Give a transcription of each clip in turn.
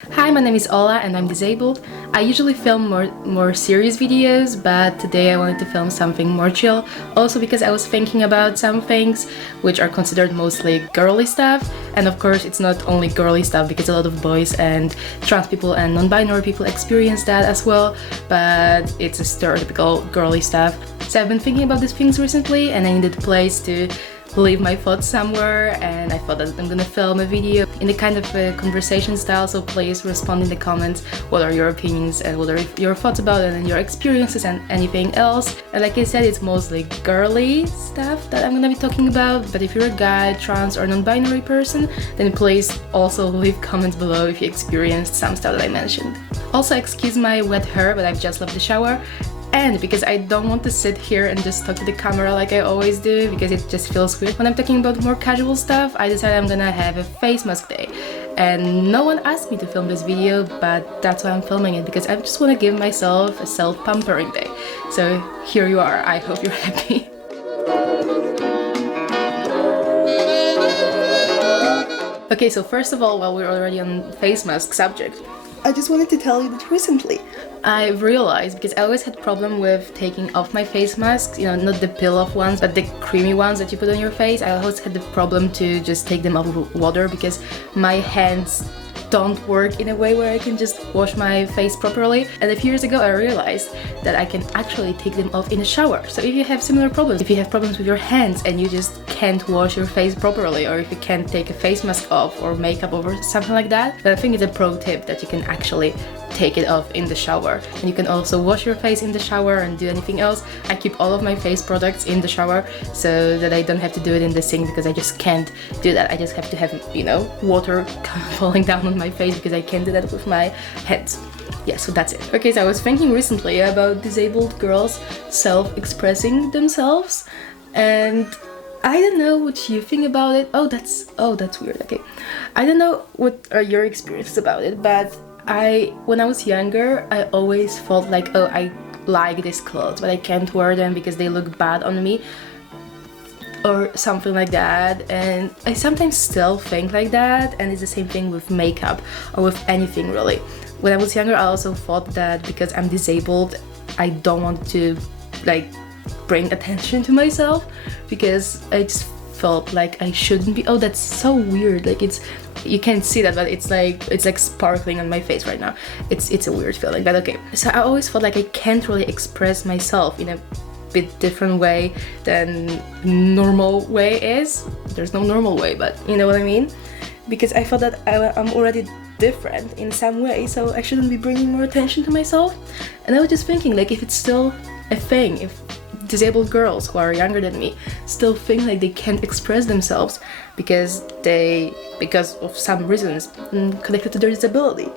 Hi, my name is Ola and I'm disabled. I usually film more serious videos, but today I wanted to film something more chill. Also because I was thinking about some things which are considered mostly girly stuff. And of course it's not only girly stuff because a lot of boys and trans people and non-binary people experience that as well. But it's a stereotypical girly stuff. So I've been thinking about these things recently and I needed a place to leave my thoughts somewhere, and I thought that I'm gonna film a video in the kind of a conversation style, so please respond in the comments what are your opinions and what are your thoughts about it and your experiences and anything else. And like I said, it's mostly girly stuff that I'm gonna be talking about, but if you're a guy, trans or non-binary person, then please also leave comments below if you experienced some stuff that I mentioned. Also, excuse my wet hair, but I've just left the shower. And because I don't want to sit here and just talk to the camera like I always do, because it just feels weird when I'm talking about more casual stuff, I decided I'm gonna have a face mask day. And no one asked me to film this video, but that's why I'm filming it, because I just want to give myself a self-pampering day. So here you are, I hope you're happy. Okay, so first of all, while we're already on face mask subject, I just wanted to tell you that recently I've realized, because I always had problem with taking off my face masks, you know, not the peel-off ones, but the creamy ones that you put on your face. I always had the problem to just take them off with water because my hands don't work in a way where I can just wash my face properly. And a few years ago I realized that I can actually take them off in a shower. So if you have similar problems, if you have problems with your hands and you just can't wash your face properly, or if you can't take a face mask off or makeup or something like that, then I think it's a pro tip that you can actually take it off in the shower. And you can also wash your face in the shower and do anything else. I keep all of my face products in the shower so that I don't have to do it in the sink, because I just can't do that. I just have to have, you know, water falling down on my face because I can't do that with my hands. Yeah, so that's it. Okay, so I was thinking recently about disabled girls self-expressing themselves, and I don't know what you think about it. Oh, that's weird. Okay, I don't know what are your experiences about it, but when I was younger, I always felt like, oh, I like these clothes, but I can't wear them because they look bad on me, or something like that. And I sometimes still think like that, and it's the same thing with makeup or with anything really. When I was younger, I also thought that because I'm disabled, I don't want to like bring attention to myself, because I just felt like I shouldn't be. Oh, that's so weird. Like, you can't see that, but it's like sparkling on my face right now. It's a weird feeling, but okay. So I always felt like I can't really express myself in a bit different way than normal way is. There's no normal way, but you know what I mean? Because I felt that I'm already different in some way, so I shouldn't be bringing more attention to myself. And I was just thinking, like, if it's still a thing, if disabled girls who are younger than me still think like they can't express themselves because of some reasons connected to their disability.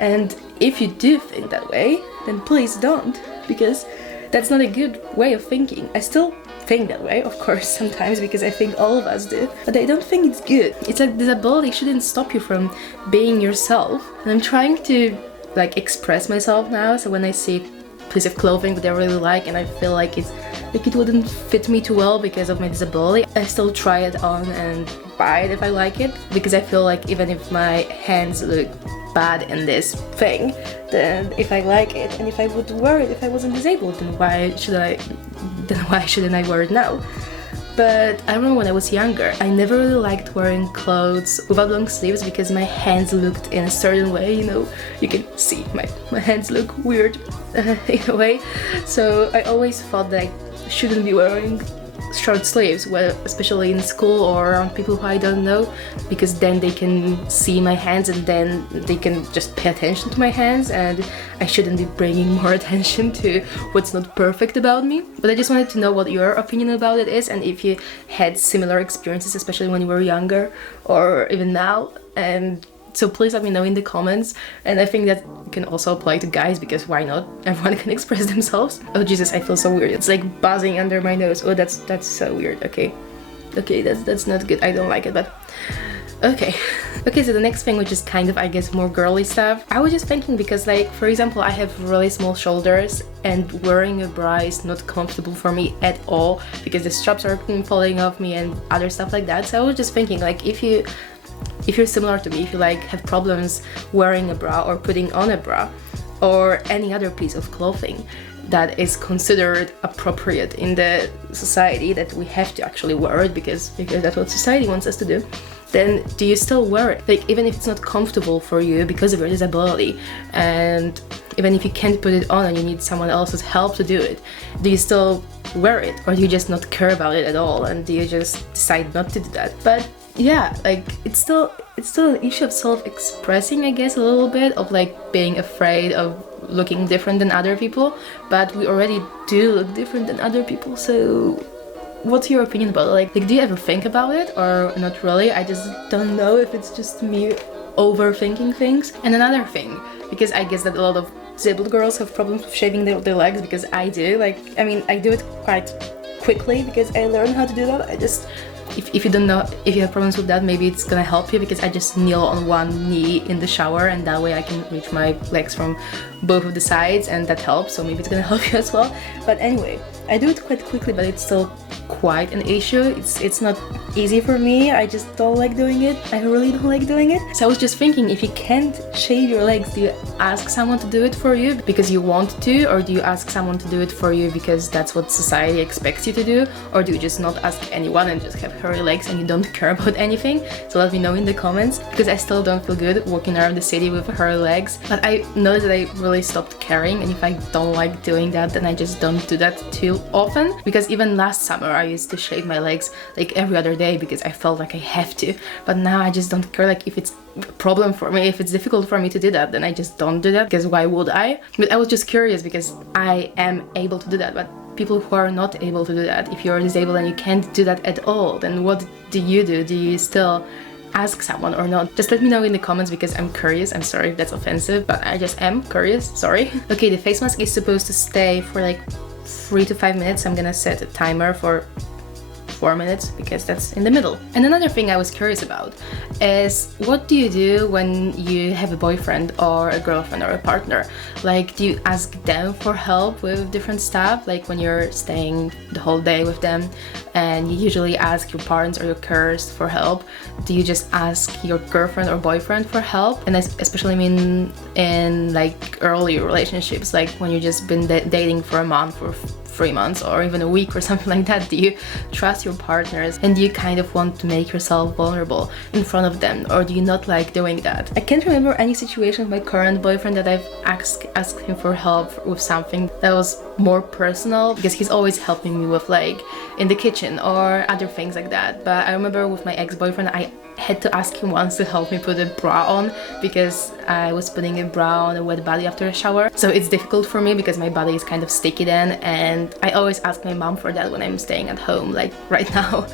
And if you do think that way, then please don't, because that's not a good way of thinking. I still think that way, of course, sometimes, because I think all of us do, but I don't think it's good. It's like disability shouldn't stop you from being yourself. And I'm trying to like express myself now, so when I see a piece of clothing that I really like and I feel like it wouldn't fit me too well because of my disability, I still try it on and buy it if I like it, because I feel like even if my hands look bad in this thing, then if I like it and if I would wear it if I wasn't disabled, then why shouldn't I wear it now? But I remember when I was younger, I never really liked wearing clothes without long sleeves because my hands looked in a certain way, you know. You can see my hands look weird in a way. So I always thought that I shouldn't be wearing short sleeves, well, especially in school or around people who I don't know, because then they can see my hands and then they can just pay attention to my hands, and I shouldn't be bringing more attention to what's not perfect about me. But I just wanted to know what your opinion about it is, and if you had similar experiences, especially when you were younger or even now. And so please let me know in the comments. And I think that can also apply to guys, because why not? Everyone can express themselves. Oh Jesus, I feel so weird. It's like buzzing under my nose. Oh, that's so weird. Okay, that's not good. I don't like it, but okay. Okay, so the next thing, which is kind of, I guess, more girly stuff. I was just thinking, because like, for example, I have really small shoulders and wearing a bra is not comfortable for me at all because the straps are falling off me and other stuff like that. So I was just thinking, like, if you if you're similar to me, if you like have problems wearing a bra or putting on a bra or any other piece of clothing that is considered appropriate in the society, that we have to actually wear it because that's what society wants us to do, then do you still wear it? Like, even if it's not comfortable for you because of your disability, and even if you can't put it on and you need someone else's help to do it, do you still wear it? Or do you just not care about it at all, and do you just decide not to do that? But yeah, like, it's still an issue of self-expressing, I guess, a little bit, of like being afraid of looking different than other people, but we already do look different than other people. So what's your opinion about it? Like, do you ever think about it, or not really? I just don't know if it's just me overthinking things. And another thing, because I guess that a lot of disabled girls have problems with shaving their legs, because I do. Like, I mean, I do it quite quickly because I learned how to do that. I just, if you don't know, if you have problems with that, maybe it's gonna help you, because I just kneel on one knee in the shower, and that way I can reach my legs from both of the sides, and that helps. So maybe it's gonna help you as well. But anyway, I do it quite quickly, but it's still quite an issue. It's not easy for me. I just don't like doing it. I really don't like doing it. So I was just thinking, if you can't shave your legs, do you ask someone to do it for you because you want to, or do you ask someone to do it for you because that's what society expects you to do, or do you just not ask anyone and just have hairy legs and you don't care about anything? So let me know in the comments, because I still don't feel good walking around the city with hairy legs. But I know that I really stopped caring, and if I don't like doing that, then I just don't do that too often. Because even last summer I used to shave my legs like every other day because I felt like I have to, but now I just don't care. Like, if it's a problem for me, if it's difficult for me to do that, then I just don't do that, because why would I? But I was just curious, because I am able to do that, but people who are not able to do that, if you're disabled and you can't do that at all, then what do? Do you still ask someone or not? Just let me know in the comments, because I'm curious. I'm sorry if that's offensive, but I just am curious. Sorry. Okay, the face mask is supposed to stay for like 3 to 5 minutes. I'm gonna set a timer for 4 minutes because that's in the middle. And another thing I was curious about is, what do you do when you have a boyfriend or a girlfriend or a partner? Like, do you ask them for help with different stuff? Like, when you're staying the whole day with them and you usually ask your parents or your carers for help, do you just ask your girlfriend or boyfriend for help? And I especially mean in like early relationships, like when you've just been dating for a month or 3 months or even a week or something like that. Do you trust your partners, and do you kind of want to make yourself vulnerable in front of them, or do you not like doing that? I can't remember any situation with my current boyfriend that I've asked him for help with something that was more personal, because he's always helping me with like in the kitchen or other things like that. But I remember with my ex-boyfriend, I had to ask him once to help me put a bra on, because I was putting a bra on a wet body after a shower. So it's difficult for me because my body is kind of sticky then, and I always ask my mom for that when I'm staying at home, like right now.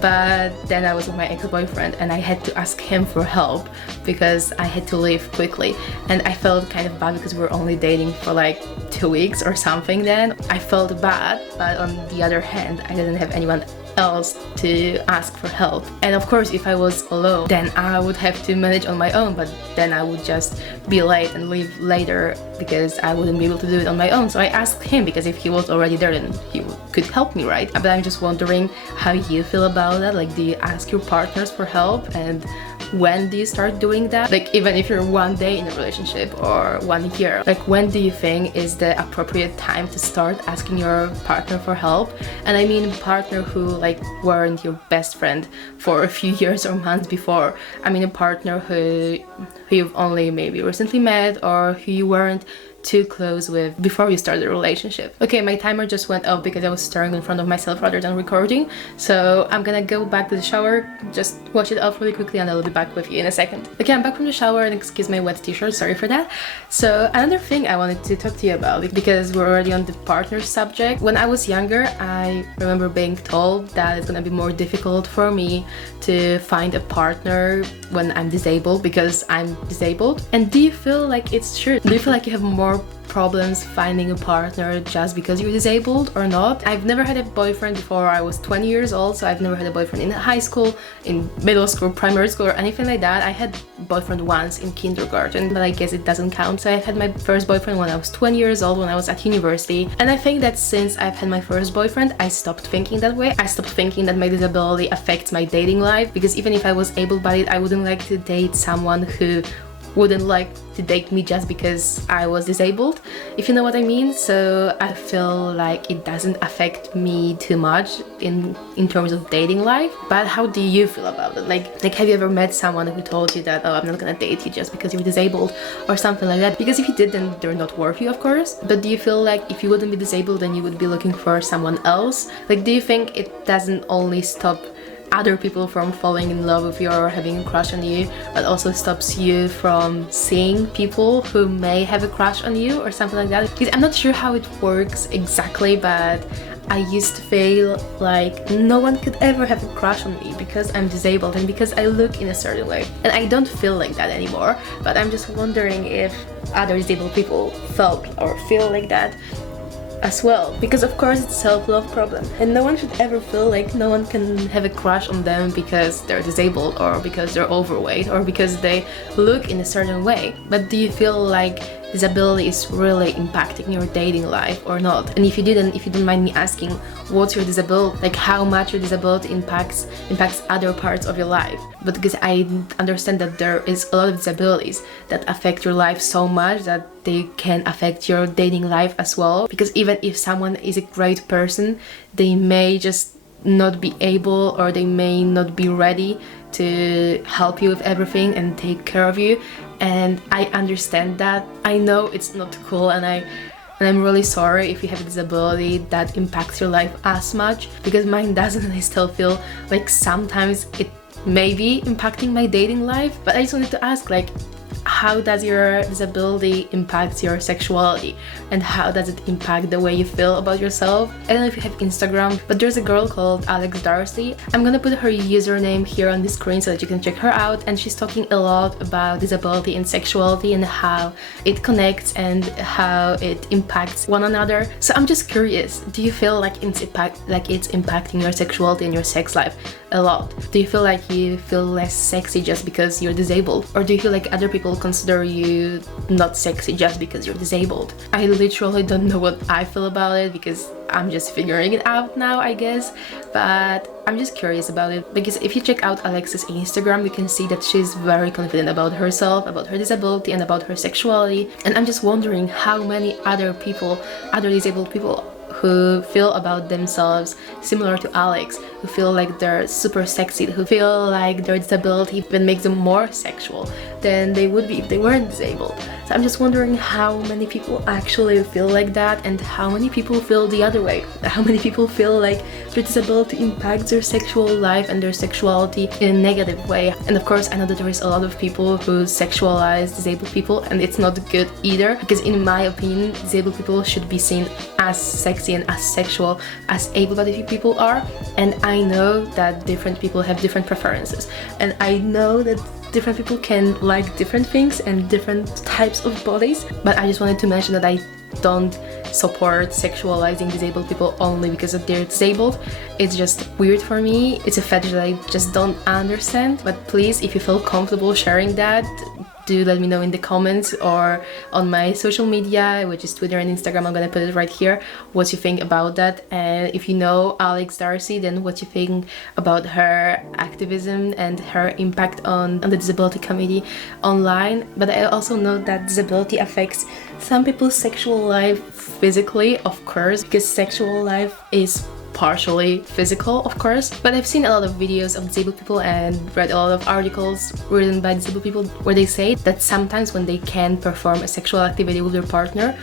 But then I was with my ex-boyfriend and I had to ask him for help because I had to leave quickly, and I felt kind of bad because we were only dating for like 2 weeks or something then. I felt bad, but on the other hand, I didn't have anyone else to ask for help. And of course, if I was alone, then I would have to manage on my own, but then I would just be late and leave later because I wouldn't be able to do it on my own. So I asked him, because if he was already there, then he could help me, right? But I'm just wondering how you feel about that. Like, do you ask your partners for help, and when do you start doing that? Like, even if you're 1 day in a relationship or 1 year, like, when do you think is the appropriate time to start asking your partner for help? And I mean partner who like weren't your best friend for a few years or months before. I mean a partner who you've only maybe recently met, or who you weren't too close with before you started a relationship. Okay, my timer just went off because I was staring in front of myself rather than recording. So I'm gonna go back to the shower, just wash it off really quickly, and I'll be back with you in a second. Okay, I'm back from the shower, and excuse my wet t-shirt, sorry for that. So another thing I wanted to talk to you about, because we're already on the partner subject. When I was younger, I remember being told that it's gonna be more difficult for me to find a partner when I'm disabled, because I'm disabled. And do you feel like it's true? Do you feel like you have more more problems finding a partner just because you're disabled or not. I've never had a boyfriend before I was 20 years old, so I've never had a boyfriend in high school, in middle school, primary school, or anything like that. I had a boyfriend once in kindergarten, but I guess it doesn't count. So I've had my first boyfriend when I was 20 years old, when I was at university. And I think that since I've had my first boyfriend, I stopped thinking that way. I stopped thinking that my disability affects my dating life, because even if I was able-bodied, I wouldn't like to date someone who wouldn't like to date me just because I was disabled, if you know what I mean. So I feel like it doesn't affect me too much in terms of dating life. But how do you feel about it? Like have you ever met someone who told you that, oh, I'm not gonna date you just because you're disabled or something like that? Because if you did, then they're not worth you, of course. But do you feel like if you wouldn't be disabled, then you would be looking for someone else? Like, do you think it doesn't only stop other people from falling in love with you or having a crush on you, but also stops you from seeing people who may have a crush on you or something like that? Because I'm not sure how it works exactly, but I used to feel like no one could ever have a crush on me because I'm disabled and because I look in a certain way. And I don't feel like that anymore, but I'm just wondering if other disabled people felt or feel like that as well, because of course it's a self-love problem, and no one should ever feel like no one can have a crush on them because they're disabled or because they're overweight or because they look in a certain way. But do you feel like disability is really impacting your dating life or not? And if you didn't, if you don't mind me asking, what's your disability, like how much your disability impacts other parts of your life? But because I understand that there is a lot of disabilities that affect your life so much that they can affect your dating life as well. Because even if someone is a great person, they may just not be able, or they may not be ready to help you with everything and take care of you. And I understand that. I know it's not cool, and I'm really sorry if you have a disability that impacts your life as much, because mine doesn't, and I still feel like sometimes it may be impacting my dating life. But I just wanted to ask, like, how does your disability impact your sexuality, and how does it impact the way you feel about yourself? I don't know if you have Instagram, but there's a girl called Alex Darcy. I'm gonna put her username here on the screen so that you can check her out, and she's talking a lot about disability and sexuality and how it connects and how it impacts one another. So I'm just curious, do you feel like it's impacting your sexuality and your sex life a lot? Do you feel like you feel less sexy just because you're disabled, or do you feel like other people consider you not sexy just because you're disabled? I literally don't know what I feel about it, because I'm just figuring it out now, I guess. But I'm just curious about it, because if you check out Alex's Instagram, you can see that she's very confident about herself, about her disability, and about her sexuality. And I'm just wondering how many other disabled people who feel about themselves similar to Alex, who feel like they're super sexy, who feel like their disability even makes them more sexual than they would be if they weren't disabled. So I'm just wondering how many people actually feel like that, and how many people feel the other way. How many people feel like their disability impacts their sexual life and their sexuality in a negative way. And of course, I know that there is a lot of people who sexualize disabled people, and it's not good either, because in my opinion, disabled people should be seen as sexy and as sexual as able-bodied people are. And I know that different people have different preferences, and I know that different people can like different things and different types of bodies. But I just wanted to mention that I don't support sexualizing disabled people only because they're disabled. It's just weird for me. It's a fetish that I just don't understand. But please, if you feel comfortable sharing that, do let me know in the comments or on my social media, which is Twitter and Instagram. I'm gonna put it right here, what you think about that. And if you know Alex Darcy, then what you think about her activism and her impact on the disability community online. But I also know that disability affects some people's sexual life physically, of course, because sexual life is partially physical, of course. But I've seen a lot of videos of disabled people and read a lot of articles written by disabled people where they say that sometimes when they can perform a sexual activity with their partner,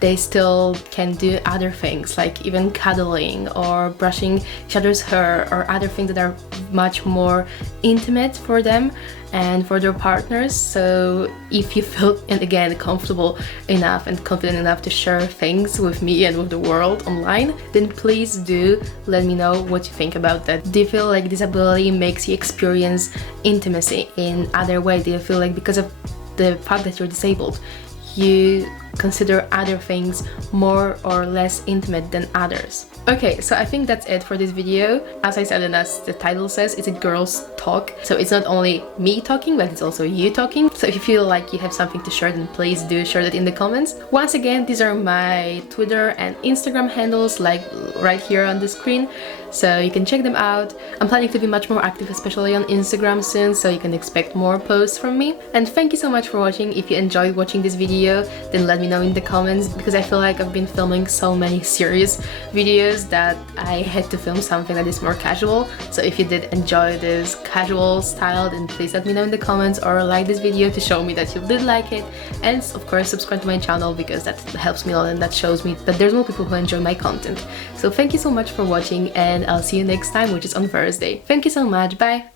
they still can do other things, like even cuddling or brushing each other's hair or other things that are much more intimate for them and for their partners. So if you feel, and again, comfortable enough and confident enough to share things with me and with the world online, then please do let me know what you think about that. Do you feel like disability makes you experience intimacy in other way? Do you feel like because of the fact that you're disabled, you consider other things more or less intimate than others. Okay, so I think that's it for this video. As I said and as the title says, it's a girls talk. So it's not only me talking, but it's also you talking. So if you feel like you have something to share, then please do share that in the comments. Once again, these are my Twitter and Instagram handles, like right here on the screen. So you can check them out. I'm planning to be much more active, especially on Instagram soon, so you can expect more posts from me. And thank you so much for watching. If you enjoyed watching this video, then let me know in the comments, because I feel like I've been filming so many serious videos that I had to film something that is more casual. So if you did enjoy this casual style, then please let me know in the comments, or like this video to show me that you did like it. And of course, subscribe to my channel, because that helps me a lot and that shows me that there's more people who enjoy my content. So thank you so much for watching, and I'll see you next time, which is on Thursday. Thank you so much. Bye!